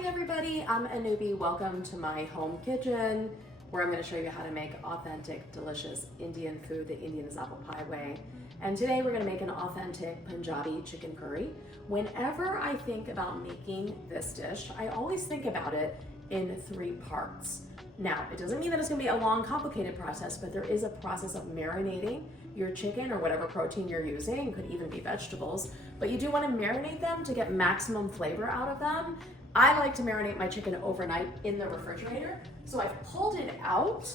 Hi everybody, I'm Anupy. Welcome to my home kitchen where I'm going to show you how to make authentic, delicious Indian food the Indian's apple pie way. And today we're going to make an authentic Punjabi chicken curry. Whenever I think about making this dish, I always think about it in 3 parts. Now, it doesn't mean that it's going to be a long, complicated process, but there is a process of marinating your chicken or whatever protein you're using. It could even be vegetables, but you do want to marinate them to get maximum flavor out of them. I like to marinate my chicken overnight in the refrigerator. So I've pulled it out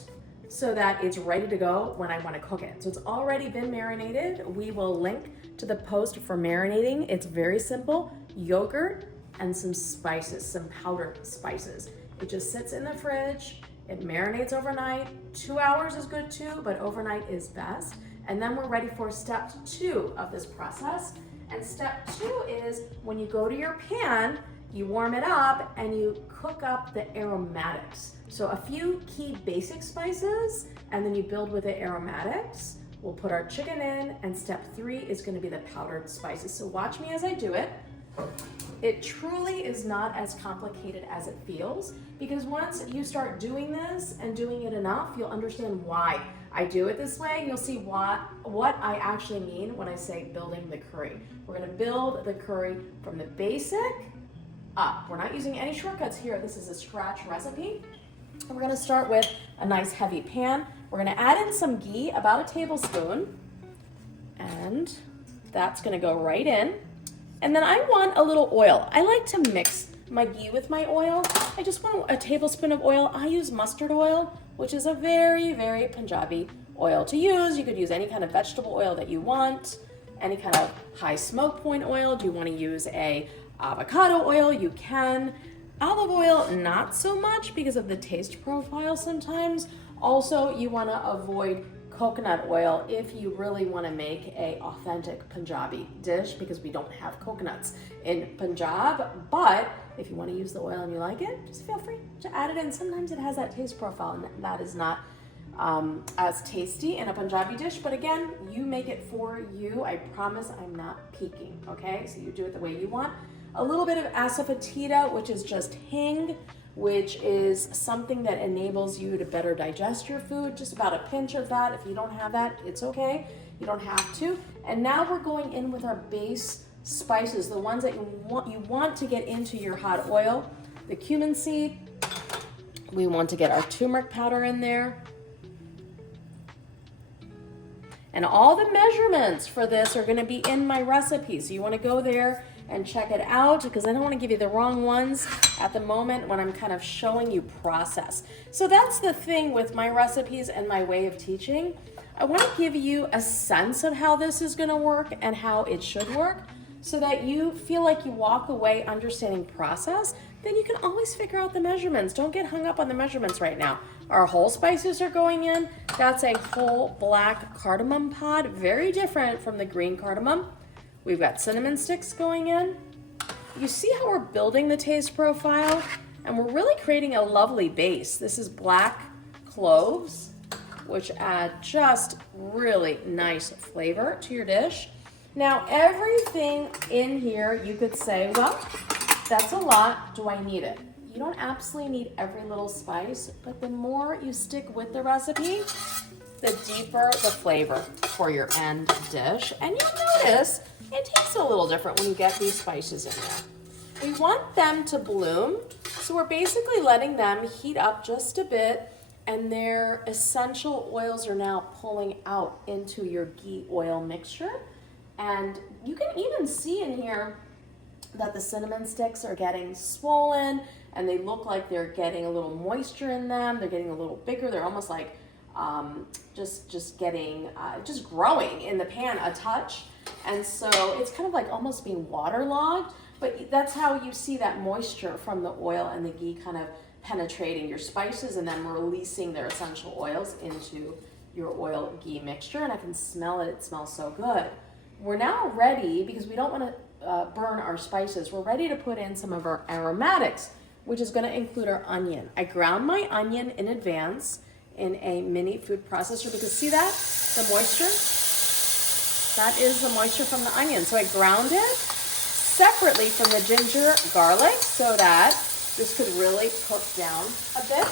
so that it's ready to go when I want to cook it. So it's already been marinated. We will link to the post for marinating. It's very simple: yogurt and some spices, some powdered spices. It just sits in the fridge. It marinates overnight. 2 hours is good too, but overnight is best. And then we're ready for step 2 of this process. And step 2 is when you go to your pan, you warm it up and you cook up the aromatics. So a few key basic spices, and then you build with the aromatics. We'll put our chicken in, and step 3 is going to be the powdered spices. So watch me as I do it. It truly is not as complicated as it feels, because once you start doing this and doing it enough, you'll understand why I do it this way. You'll see what I actually mean when I say building the curry. We're going to build the curry from the basic up. We're not using any shortcuts here. This is a scratch recipe. And we're going to start with a nice heavy pan. We're going to add in some ghee, about a tablespoon, and that's going to go right in. And then I want a little oil. I like to mix my ghee with my oil. I just want a tablespoon of oil. I use mustard oil, which is a very, very Punjabi oil to use. You could use any kind of vegetable oil that you want, any kind of high smoke point oil. Do you want to use a avocado oil? You can. Olive oil, not so much because of the taste profile sometimes. Also, you want to avoid coconut oil if you really want to make a authentic Punjabi dish, because we don't have coconuts in Punjab. But if you want to use the oil and you like it, just feel free to add it in. Sometimes it has that taste profile, and that is not as tasty in a Punjabi dish. But again, you make it for you. I promise I'm not peeking, okay? So you do it the way you want. A little bit of asafoetida, which is just hing, which is something that enables you to better digest your food. Just about a pinch of that. If you don't have that, it's okay. You don't have to. And now we're going in with our base spices, the ones that you want to get into your hot oil. The cumin seed. We want to get our turmeric powder in there. And all the measurements for this are going to be in my recipe. So you want to go there and check it out, because I don't want to give you the wrong ones at the moment when I'm kind of showing you process. So that's the thing with my recipes and my way of teaching. I want to give you a sense of how this is going to work and how it should work, so that you feel like you walk away understanding process. Then you can always figure out the measurements. Don't get hung up on the measurements right now. Our whole spices are going in. That's a whole black cardamom pod, very different from the green cardamom. We've got cinnamon sticks going in. You see how we're building the taste profile? And we're really creating a lovely base. This is black cloves, which add just really nice flavor to your dish. Now, everything in here, you could say, well, that's a lot. Do I need it? You don't absolutely need every little spice, but the more you stick with the recipe, the deeper the flavor for your end dish. And you'll notice it tastes a little different when you get these spices in there. We want them to bloom, so we're basically letting them heat up just a bit, and their essential oils are now pulling out into your ghee oil mixture. And you can even see in here that the cinnamon sticks are getting swollen, and they look like they're getting a little moisture in them. They're getting a little bigger. They're almost like just growing in the pan a touch. And so it's kind of like almost being waterlogged, but that's how you see that moisture from the oil and the ghee kind of penetrating your spices and then releasing their essential oils into your oil ghee mixture. And I can smell it. It smells so good. We're now ready, because we don't want to burn our spices. We're ready to put in some of our aromatics, which is going to include our onion. I ground my onion in advance in a mini food processor, because see that? The moisture? That is the moisture from the onion. So I ground it separately from the ginger garlic so that This could really cook down a bit.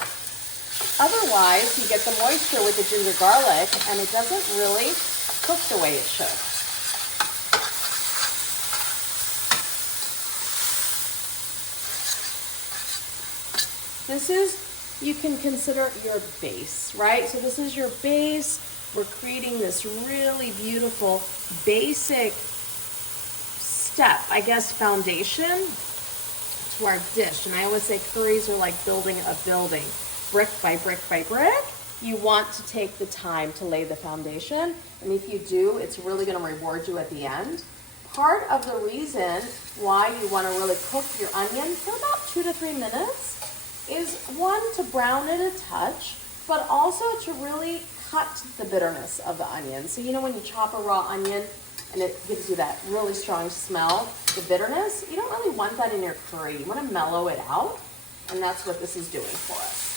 Otherwise, you get the moisture with the ginger garlic and it doesn't really cook the way it should. This is, you can consider your base, right? So this is your base. We're creating this really beautiful basic step, I guess, foundation to our dish. And I always say curries are like building a building, brick by brick by brick. You want to take the time to lay the foundation. And if you do, it's really going to reward you at the end. Part of the reason why you want to really cook your onion for about 2 to 3 minutes is, one, to brown it a touch, but also to really cut the bitterness of the onion. So you know when you chop a raw onion and it gives you that really strong smell, the bitterness, you don't really want that in your curry. You want to mellow it out, and that's what this is doing for us.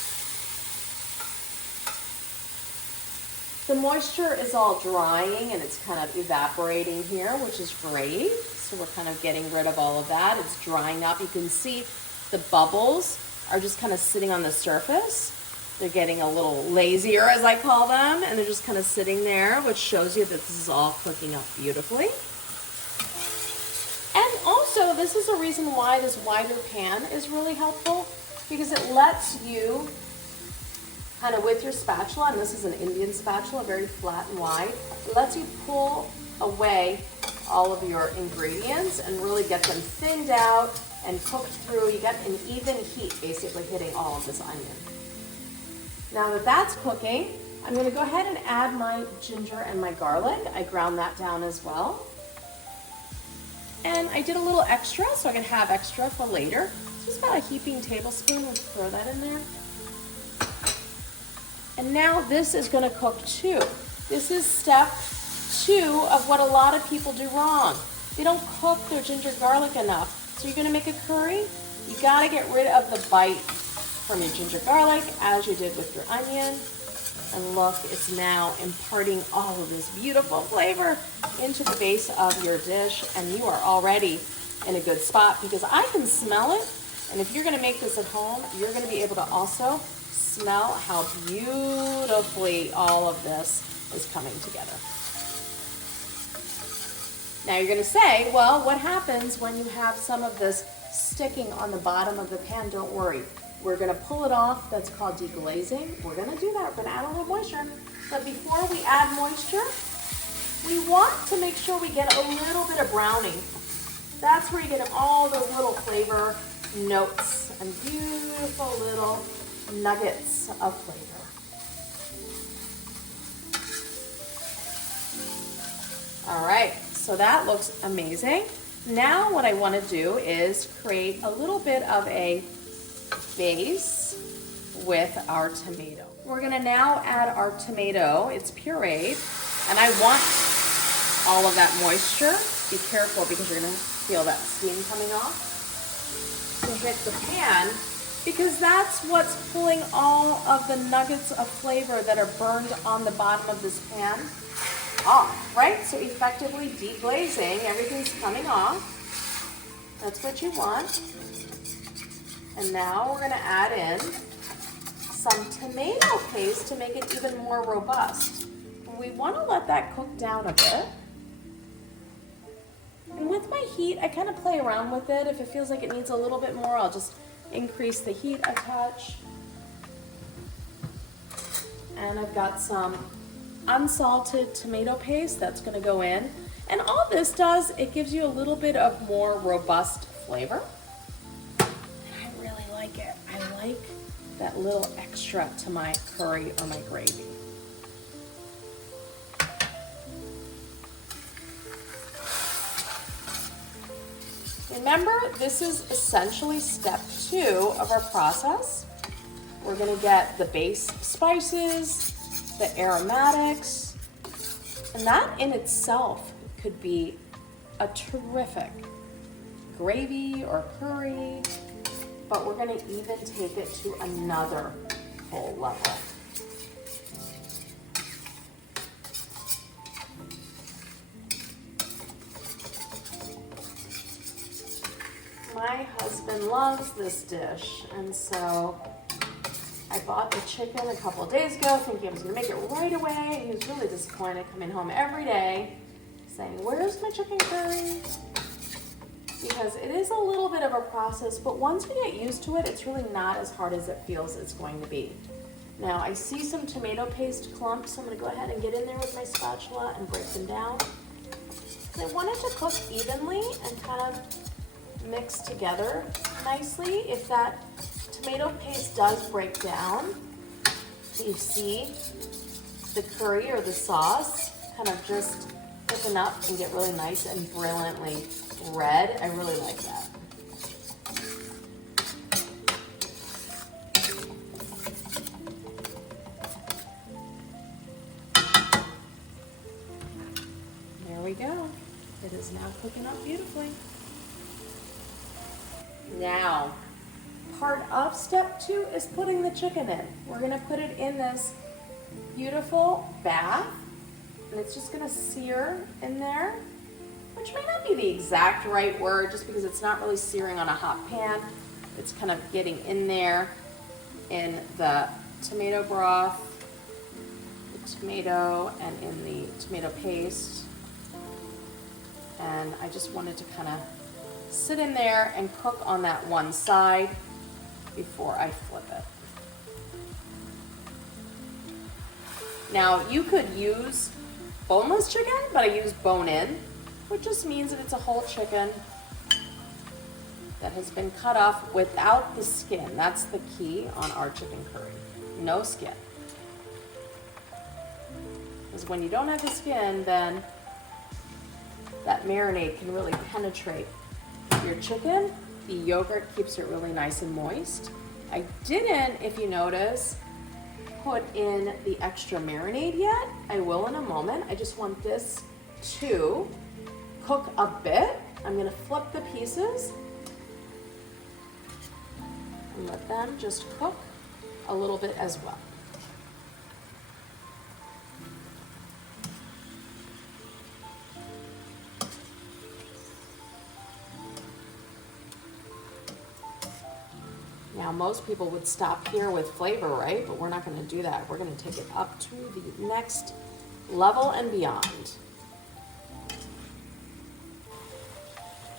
The moisture is all drying and it's kind of evaporating here, which is great. So we're kind of getting rid of all of that. It's drying up. You can see the bubbles are just kind of sitting on the surface. They're getting a little lazier, as I call them, and they're just kind of sitting there, which shows you that this is all cooking up beautifully. And also, this is a reason why this wider pan is really helpful, because it lets you kind of with your spatula, and this is an Indian spatula, very flat and wide, it lets you pull away all of your ingredients and really get them thinned out and cooked through. You get an even heat basically hitting all of this onion. Now that that's cooking, I'm going to go ahead and add my ginger and my garlic. I ground that down as well. And I did a little extra so I can have extra for later. Just about a heaping tablespoon, we'll throw that in there. And now this is going to cook too. This is step 2 of what a lot of people do wrong. They don't cook their ginger garlic enough. So you're going to make a curry, you got to get rid of the bite from your ginger garlic as you did with your onion. And look, it's now imparting all of this beautiful flavor into the base of your dish, and you are already in a good spot because I can smell it. And if you're going to make this at home, you're going to be able to also smell how beautifully all of this is coming together. Now you're going to say, well, what happens when you have some of this sticking on the bottom of the pan? Don't worry. We're going to pull it off. That's called deglazing. We're going to do that. We're going to add a little moisture. But before we add moisture, we want to make sure we get a little bit of browning. That's where you get all those little flavor notes and beautiful little nuggets of flavor. All right. So that looks amazing. Now what I want to do is create a little bit of a base with our tomato. We're going to now add our tomato. It's pureed, and I want all of that moisture. Be careful because you're going to feel that steam coming off. So hit the pan because that's what's pulling all of the nuggets of flavor that are burned on the bottom of this pan off, right? So effectively deglazing, everything's coming off. That's what you want. And now we're going to add in some tomato paste to make it even more robust. We want to let that cook down a bit. And with my heat, I kind of play around with it. If it feels like it needs a little bit more, I'll just increase the heat a touch. And I've got some unsalted tomato paste that's going to go in. And all this does, it gives you a little bit of more robust flavor. And I really like it. I like that little extra to my curry or my gravy. Remember, this is essentially step 2 of our process. We're going to get the base spices, the aromatics, and that in itself could be a terrific gravy or curry, but we're going to even take it to another whole level. My husband husband loves this dish, and so I bought the chicken a couple of days ago thinking I was gonna make it right away. He was really disappointed coming home every day saying, "Where's my chicken curry?" Because it is a little bit of a process, but once we get used to it, it's really not as hard as it feels it's going to be. Now I see some tomato paste clumps, so I'm gonna go ahead and get in there with my spatula and break them down. I want it to cook evenly and kind of mix together nicely. If that tomato paste does break down, you see the curry or the sauce kind of just thicken up and get really nice and brilliantly red. I really like that. There we go. It is now cooking up beautifully. Now, part of step 2 is putting the chicken in. We're gonna put it in this beautiful bath, and it's just gonna sear in there, which may not be the exact right word just because it's not really searing on a hot pan. It's kind of getting in there in the tomato broth, the tomato, and in the tomato paste. And I just wanted to kind of sit in there and cook on that one side before I flip it. Now you could use boneless chicken, but I use bone-in, which just means that it's a whole chicken that has been cut off without the skin. That's the key on our chicken curry. No skin. Because when you don't have the skin, then that marinade can really penetrate your chicken. The yogurt keeps it really nice and moist. I didn't, if you notice, put in the extra marinade yet. I will in a moment. I just want this to cook a bit. I'm gonna flip the pieces and let them just cook a little bit as well. Now, most people would stop here with flavor, right? But we're not gonna do that. We're gonna take it up to the next level and beyond.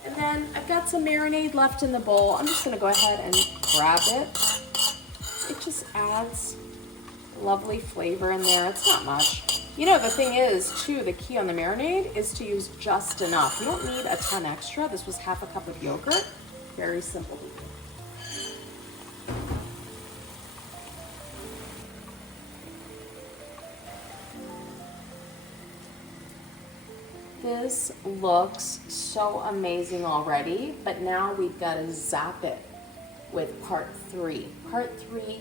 And then I've got some marinade left in the bowl. I'm just gonna go ahead and grab it. It just adds lovely flavor in there. It's not much. You know, the thing is, too, the key on the marinade is to use just enough. You don't need a ton extra. This was half a cup of yogurt. Very simple to do. This looks so amazing already, but now we've got to zap it with part 3. Part 3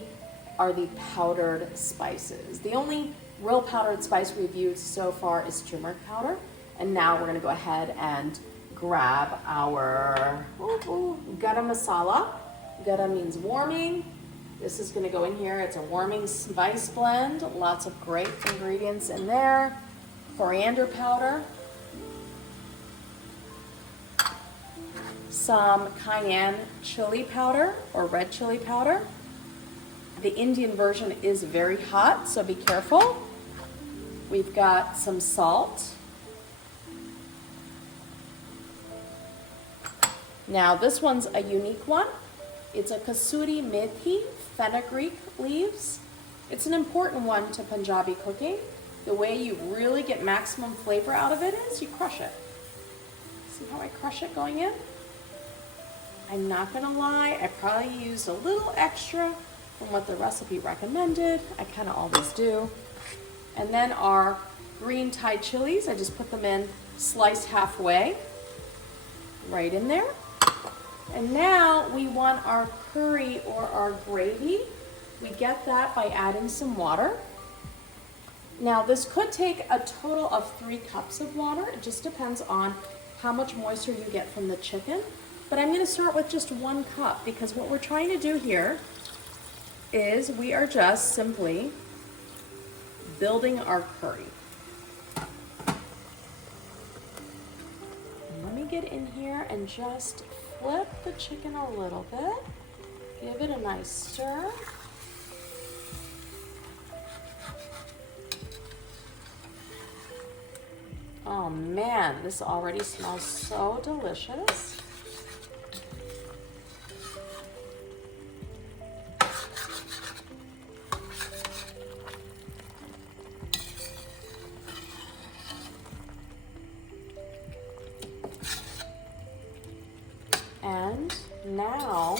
are the powdered spices. The only real powdered spice we've used so far is turmeric powder, and now we're going to go ahead and grab our garam masala. Garam means warming. This is going to go in here. It's a warming spice blend. Lots of great ingredients in there. Coriander powder. Some cayenne chili powder or red chili powder. The Indian version is very hot, so be careful. We've got some salt. Now this one's a unique one. It's a kasuri methi, fenugreek leaves. It's an important one to Punjabi cooking. The way you really get maximum flavor out of it is you crush it. See how I crush it going in? I'm not gonna lie, I probably used a little extra from what the recipe recommended. I kind of always do. And then our green Thai chilies, I just put them in sliced halfway, right in there. And now we want our curry or our gravy. We get that by adding some water. Now this could take a total of 3 cups of water. It just depends on how much moisture you get from the chicken. But I'm gonna start with just 1 cup because what we're trying to do here is we are just simply building our curry. And let me get in here and just flip the chicken a little bit. Give it a nice stir. Oh man, this already smells so delicious. And now,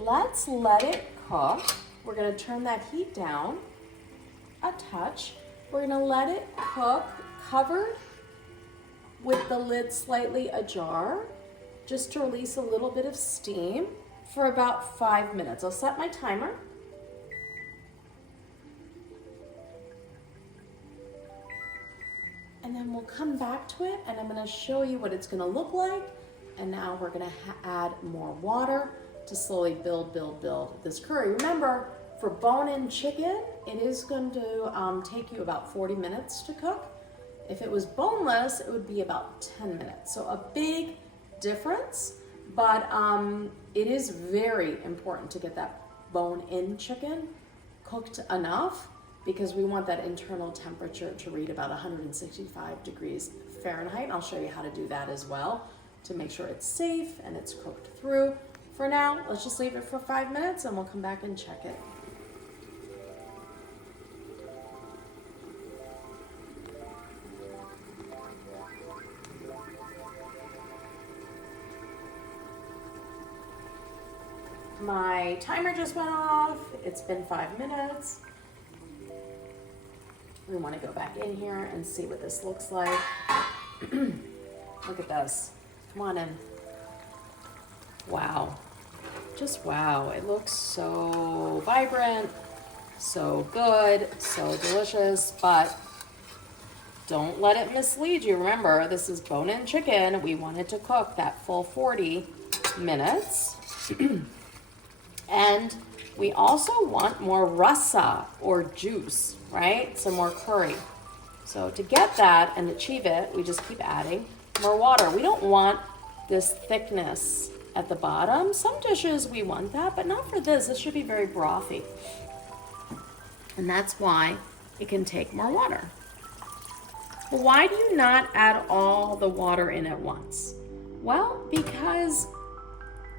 let's let it cook. We're gonna turn that heat down a touch. We're gonna let it cook, covered with the lid slightly ajar, just to release a little bit of steam for about 5 minutes. I'll set my timer. And then we'll come back to it and I'm gonna show you what it's gonna look like. And now we're gonna add more water to slowly build this curry. Remember, for bone-in chicken, it is going to take you about 40 minutes to cook. If it was boneless, it would be about 10 minutes. So a big difference, but it is very important to get that bone-in chicken cooked enough, because we want that internal temperature to read about 165 degrees Fahrenheit. I'll show you how to do that as well to make sure it's safe and it's cooked through. For now, let's just leave it for 5 minutes and we'll come back and check it. My timer just went off. It's been 5 minutes. We want to go back in here and see what this looks like. Look at this. Come on in. Wow. Just wow. It looks so vibrant, so good, so delicious, but don't let it mislead you. Remember, this is bone-in chicken. We want it to cook that full 40 minutes. And we also want more rasa or juice, right? Some more curry. So to get that and achieve it, we just keep adding more water. We don't want this thickness at the bottom. Some dishes we want that, but not for this. This should be very brothy. And that's why it can take more water. But why do you not add all the water in at once? Well, because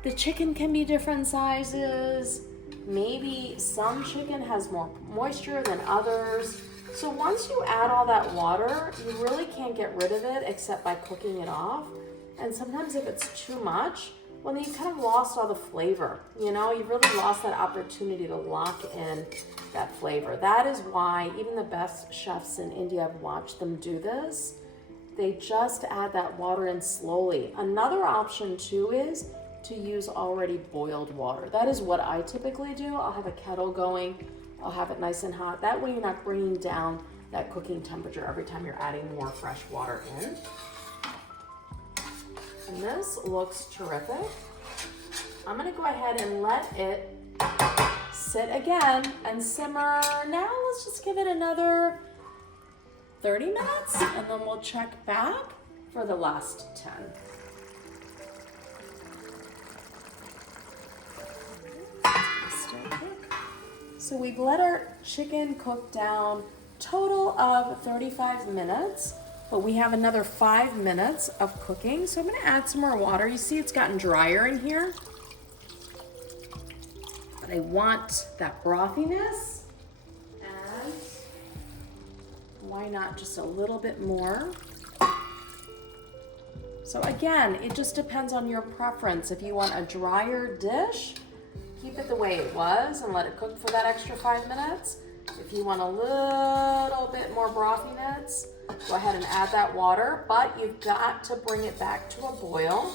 the chicken can be different sizes. Maybe some chicken has more moisture than others. So once you add all that water, you really can't get rid of it except by cooking it off. And sometimes if it's too much, well, then you kind of lost all the flavor. You know, you've really lost that opportunity to lock in that flavor. That is why even the best chefs in India, I've watched them do this. They just add that water in slowly. Another option too is to use already boiled water. That is what I typically do. I'll have a kettle going. I'll have it nice and hot. That way you're not bringing down that cooking temperature every time you're adding more fresh water in. And this looks terrific. I'm gonna go ahead and let it sit again and simmer. Now let's just give it another 30 minutes and then we'll check back for the last 10. So we've let our chicken cook down total of 35 minutes, but we have another 5 minutes of cooking. So I'm gonna add some more water. You see it's gotten drier in here, but I want that brothiness, and why not just a little bit more? So again, it just depends on your preference. If you want a drier dish, keep it the way it was and let it cook for that extra 5 minutes. If you want a little bit more brothiness, go ahead and add that water, but you've got to bring it back to a boil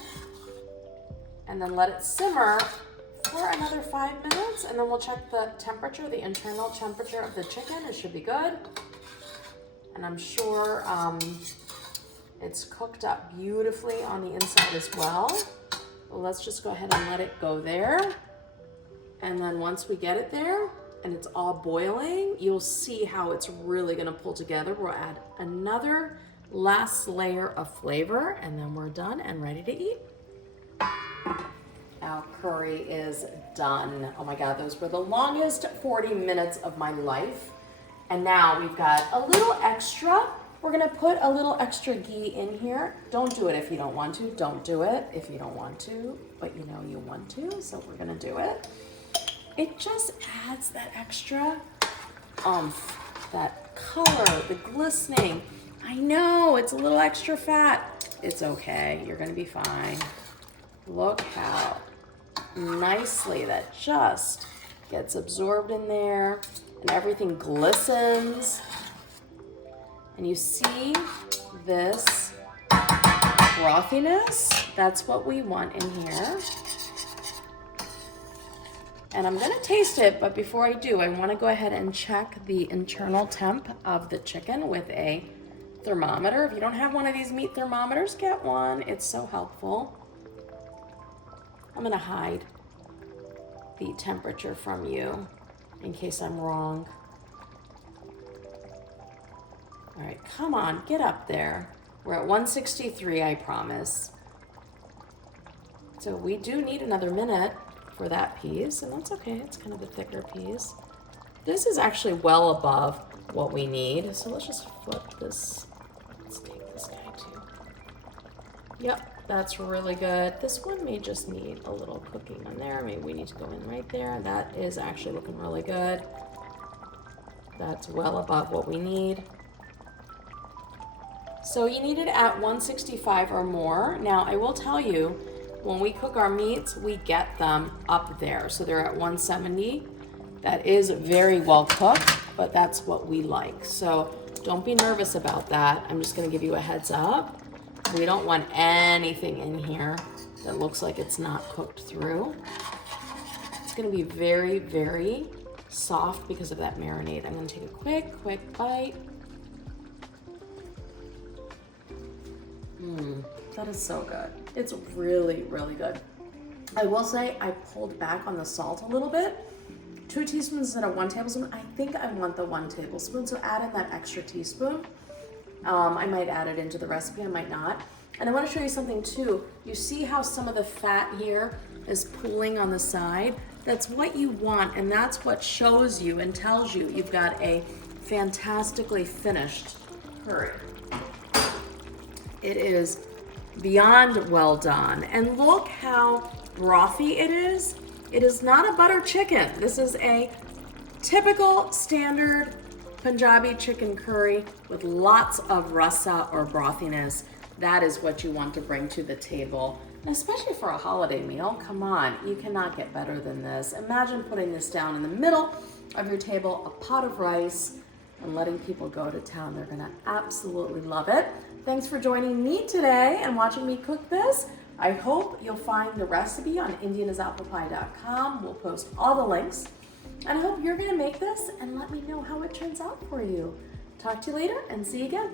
and then let it simmer for another 5 minutes, and then we'll check the temperature, the internal temperature of the chicken. It should be good. And I'm sure it's cooked up beautifully on the inside as well. Well, let's just go ahead and let it go there. And then once we get it there and it's all boiling, you'll see how it's really gonna pull together. We'll add another last layer of flavor, and then we're done and ready to eat. Our curry is done. Oh my God, those were the longest 40 minutes of my life. And now we've got a little extra. We're gonna put a little extra ghee in here. Don't do it if you don't want to. Don't do it if you don't want to, but you know you want to, so we're gonna do it. It just adds that extra oomph, that color, the glistening. I know, it's a little extra fat. It's okay, you're gonna be fine. Look how nicely that just gets absorbed in there and everything glistens. And you see this frothiness? That's what we want in here. And I'm gonna taste it, but before I do, I wanna go ahead and check the internal temp of the chicken with a thermometer. If you don't have one of these meat thermometers, get one. It's so helpful. I'm gonna hide the temperature from you in case I'm wrong. All right, come on, get up there. We're at 163, I promise. So we do need another minute for that piece, and that's okay, it's kind of a thicker piece. This is actually well above what we need, so let's just flip this. Let's take this guy too. Yep, that's really good. This one may just need a little cooking in there. Maybe we need to go in right there. That is actually looking really good. That's well above what we need. So you need it at 165 or more. Now I will tell you, when we cook our meats, we get them up there. So they're at 170. That is very well cooked, but that's what we like. So don't be nervous about that. I'm just gonna give you a heads up. We don't want anything in here that looks like it's not cooked through. It's gonna be very, very soft because of that marinade. I'm gonna take a quick bite. That is so good. It's really, really good. I will say I pulled back on the salt a little bit. 2 teaspoons instead of 1 tablespoon. I think I want the 1 tablespoon, so add in that extra teaspoon. I might add it into the recipe, I might not. And I want to show you something too. You see how some of the fat here is pooling on the side? That's what you want, and that's what shows you and tells you you've got a fantastically finished curry. It is beyond well done. And look how brothy it is. It is not a butter chicken. This is a typical standard Punjabi chicken curry with lots of rasa or brothiness. That is what you want to bring to the table, and especially for a holiday meal. Come on, you cannot get better than this. Imagine putting this down in the middle of your table, a pot of rice, and letting people go to town. They're gonna absolutely love it. Thanks for joining me today and watching me cook this. I hope you'll find the recipe on indianasapplepie.com. We'll post all the links. And I hope you're gonna make this and let me know how it turns out for you. Talk to you later and see you again.